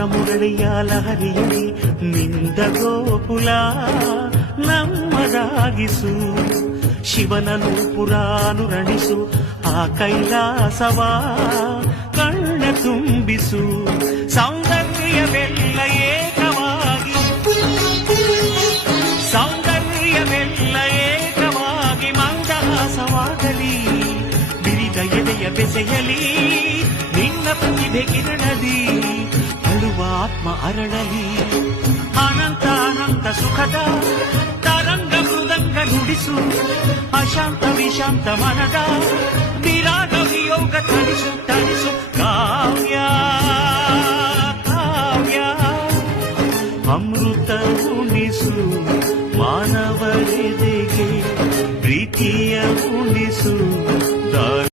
ಮುರಳಿಯ ಲಹರಿಯಲ್ಲಿ ನಿಂದ ಗೋಕುಲ ನಮ್ಮದಾಗಿಸು. ಶಿವನನು ಪುರಾನುರಣಿಸು ಆ ಕೈಲಾಸವ ಕಣ್ಣ ತುಂಬಿಸು. ಸೌಂದರ್ಯವೆಲ್ಲ ಏಕವಾಗಿ, ಸೌಂದರ್ಯವೆಲ್ಲ ಏಕವಾಗಿ ಮಂದಹಾಸವಾಗಲಿ. ಬಿರಿದ ಎದೆಯ ಬೆಸೆಯಲಿ ನಿನ್ನ ಪ್ರತಿಭೆ ಕಿರಣದಿ. ಅಳುವ ಆತ್ಮ ಅರಳಲಿ ಅನಂತ ಅನಂತ ಸುಖದ ತರಂಗ ಮೃದಂಗ ನುಡಿಸು. ಅಶಾಂತ ವಿಶಾಂತ ಮನದ ವಿರಾಗ ವಿಯೋಗ ತಣಿಸು ತಣಿಸು. ಕಾವ್ಯ ಕಾವ್ಯ ಅಮೃತ ಉಣಿಸು ಮಾನವರೆದೆಗೆ ಪ್ರೀತಿಯ ಉಣಿಸು.